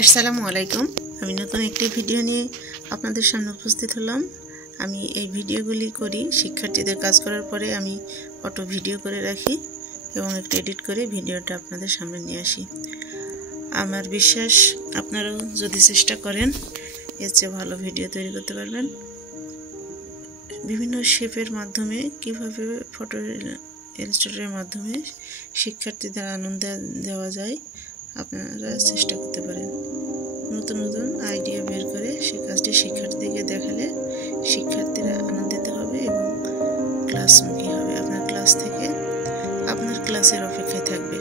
আসসালামু আলাইকুম। আমি নতুন একটি ভিডিও নিয়ে আপনাদের সামনে উপস্থিত হলাম। আমি এই ভিডিওগুলি করি শিক্ষার্থীদের কাজ করার পরে আমি ফটো ভিডিও করে রাখি এবং একটু এডিট করে ভিডিওটা আপনাদের সামনে নিয়ে আসি। আমার বিশ্বাস আপনারাও যদি চেষ্টা করেন এর চেয়ে ভালো ভিডিও তৈরি করতে পারবেন। বিভিন্ন শেপের মাধ্যমে কিভাবে ফটো ইলাস্ট্রেটরের মাধ্যমে শিক্ষার্থীদের আনন্দ দেওয়া যায় আপনারা চেষ্টা করতে পারেন। নতুন নতুন আইডিয়া বের করে সে কাজটি শিক্ষার্থীকে দেখালে শিক্ষার্থীরা আনন্দিত হবে এবং ক্লাসমুখী হবে। আপনার ক্লাস থেকে আপনার ক্লাসের অপেক্ষায় থাকবে।